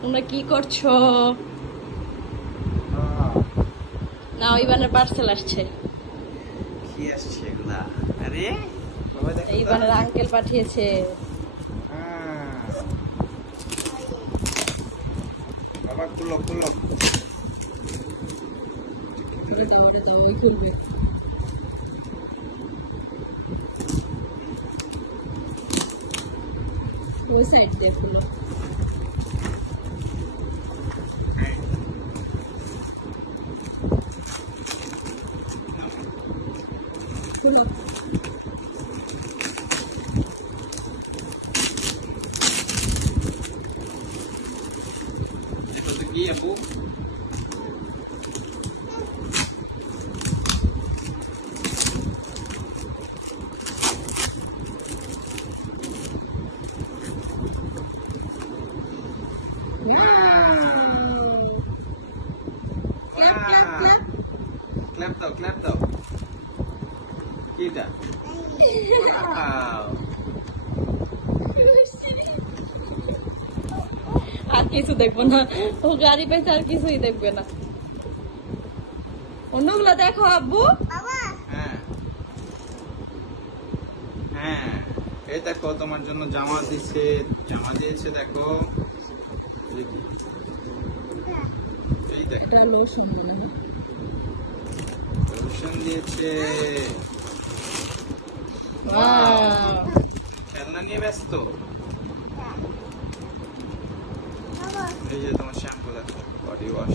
তোমরা কি করছো? না ইবানের পার্সেল আসছে। কি আসছে এগুলা? আরে ইবানের আঙ্কেল পাঠিয়েছে। বাবা খুলো খুলো। ওরে দাও ওই খুলবে। ওই সাইড দিয়ে খুলো। খুলো। দেখো তো কি আপু? Clap clap clap. ক্ল্যাপ দাও ক্ল্যাপ দাও। কি এটা? Wow! আর কিছু দেখবো না, ও গাড়ি পেয়েছে আর কিছুই দেখবে না। অন্যগুলো দেখো আব্বু। হ্যাঁ হ্যাঁ, এই দেখো তোমার জন্য জামা দিয়েছে দেখো। এই দেখো এটা লোশন মনে হয়। লোশন দিয়েছে। Wow! খেলনা নিয়ে ব্যস্ত। এই যে তোমার শ্যাম্পু দেখো, বডি ওয়াশ।